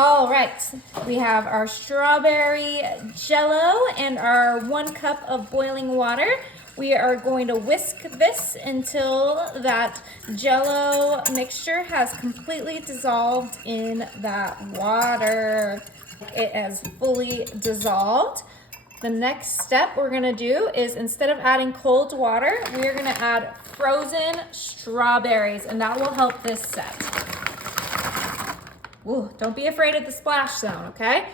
All right, we have our strawberry JellO and our 1 cup of boiling water. We are going to whisk this until that JellO mixture has completely dissolved in that water. It has fully dissolved. The next step we're gonna do is, instead of adding cold water, we're gonna add frozen strawberries, and that will help this set. Ooh, don't be afraid of the splash zone, okay?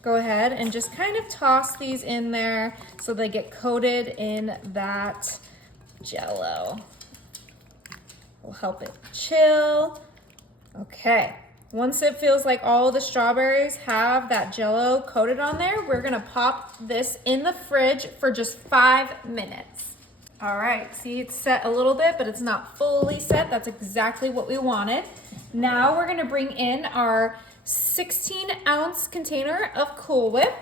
Go ahead and just kind of toss these in there so they get coated in that JellO. Will help it chill. Okay, once it feels like all the strawberries have that JellO coated on there, we're gonna pop this in the fridge for just 5 minutes. All right, see, it's set a little bit, but it's not fully set. That's exactly what we wanted. Now we're gonna bring in our 16-ounce container of Cool Whip.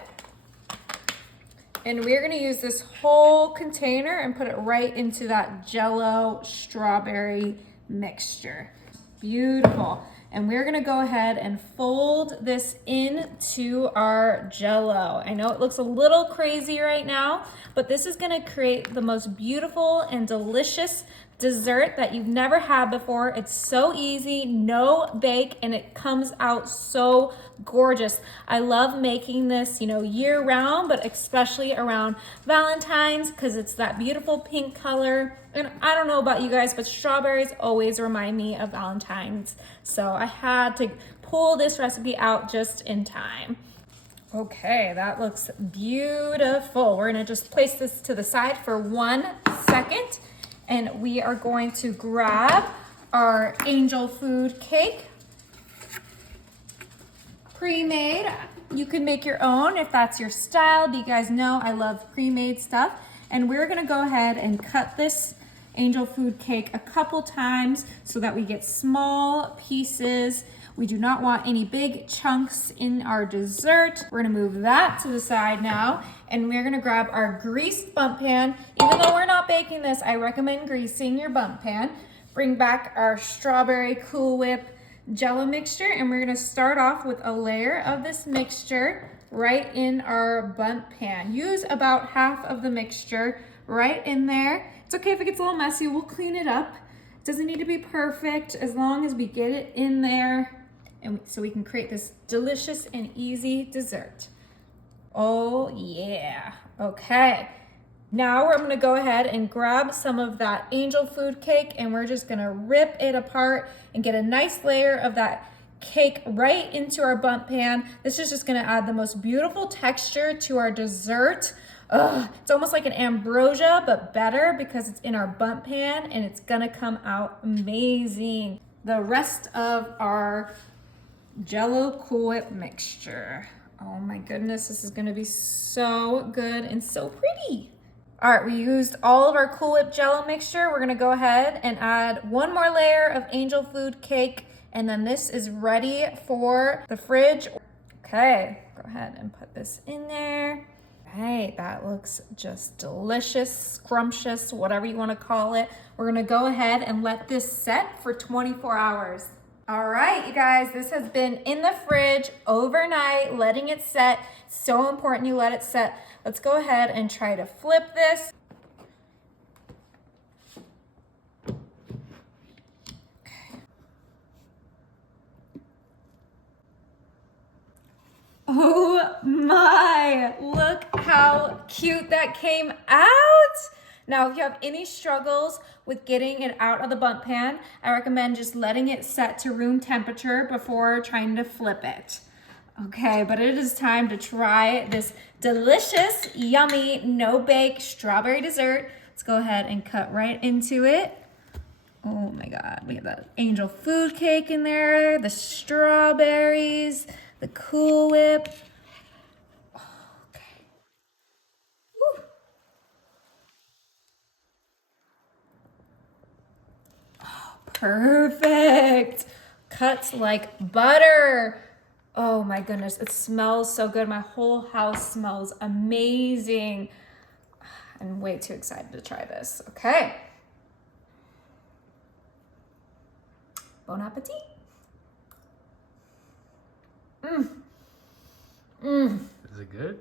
And we're gonna use this whole container and put it right into that JellO strawberry mixture. Beautiful. And we're gonna go ahead and fold this into our JellO. I know it looks a little crazy right now, but this is gonna create the most beautiful and delicious dessert that you've never had before. It's so easy, no bake, and it comes out so gorgeous. I love making this, year round, but especially around Valentine's, because it's that beautiful pink color. And I don't know about you guys, but strawberries always remind me of Valentine's. So I had to pull this recipe out just in time. Okay, that looks beautiful. We're gonna just place this to the side for 1 second. And we are going to grab our angel food cake, pre-made. You can make your own if that's your style. But you guys know I love pre-made stuff. And we're gonna go ahead and cut this angel food cake a couple times so that we get small pieces. We do not want any big chunks in our dessert. We're gonna move that to the side now, and we're gonna grab our greased bundt pan. Even though we're not baking this, I recommend greasing your bundt pan. Bring back our strawberry Cool Whip JellO mixture, and we're gonna start off with a layer of this mixture right in our bundt pan. Use about half of the mixture right in there. It's okay if it gets a little messy, we'll clean it up. It doesn't need to be perfect as long as we get it in there, and so we can create this delicious and easy dessert. Oh yeah, okay. Now I'm gonna go ahead and grab some of that angel food cake, and we're just gonna rip it apart and get a nice layer of that cake right into our bundt pan. This is just gonna add the most beautiful texture to our dessert. It's almost like an ambrosia, but better because it's in our bundt pan, and it's gonna come out amazing. The rest of our JellO Cool Whip mixture. Oh my goodness, this is gonna be so good and so pretty. All right, we used all of our Cool Whip JellO mixture. We're gonna go ahead and add 1 more layer of angel food cake, and then this is ready for the fridge. Okay, go ahead and put this in there. Right, that looks just delicious, scrumptious, whatever you want to call it. We're gonna go ahead and let this set for 24 hours. All right, you guys, this has been in the fridge overnight, letting it set. It's so important you let it set. Let's go ahead and try to flip this. Oh my, look how cute that came out. Now, if you have any struggles with getting it out of the bundt pan, I recommend just letting it set to room temperature before trying to flip it. Okay, but it is time to try this delicious, yummy, no-bake strawberry dessert. Let's go ahead and cut right into it. Oh my God, we have that angel food cake in there, the strawberries, the Cool Whip. Okay. Woo. Oh, perfect. Cuts like butter. Oh my goodness, it smells so good. My whole house smells amazing. I'm way too excited to try this. Okay. Bon appetit. Is it good?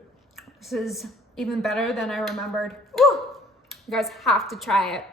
This is even better than I remembered. Ooh, you guys have to try it.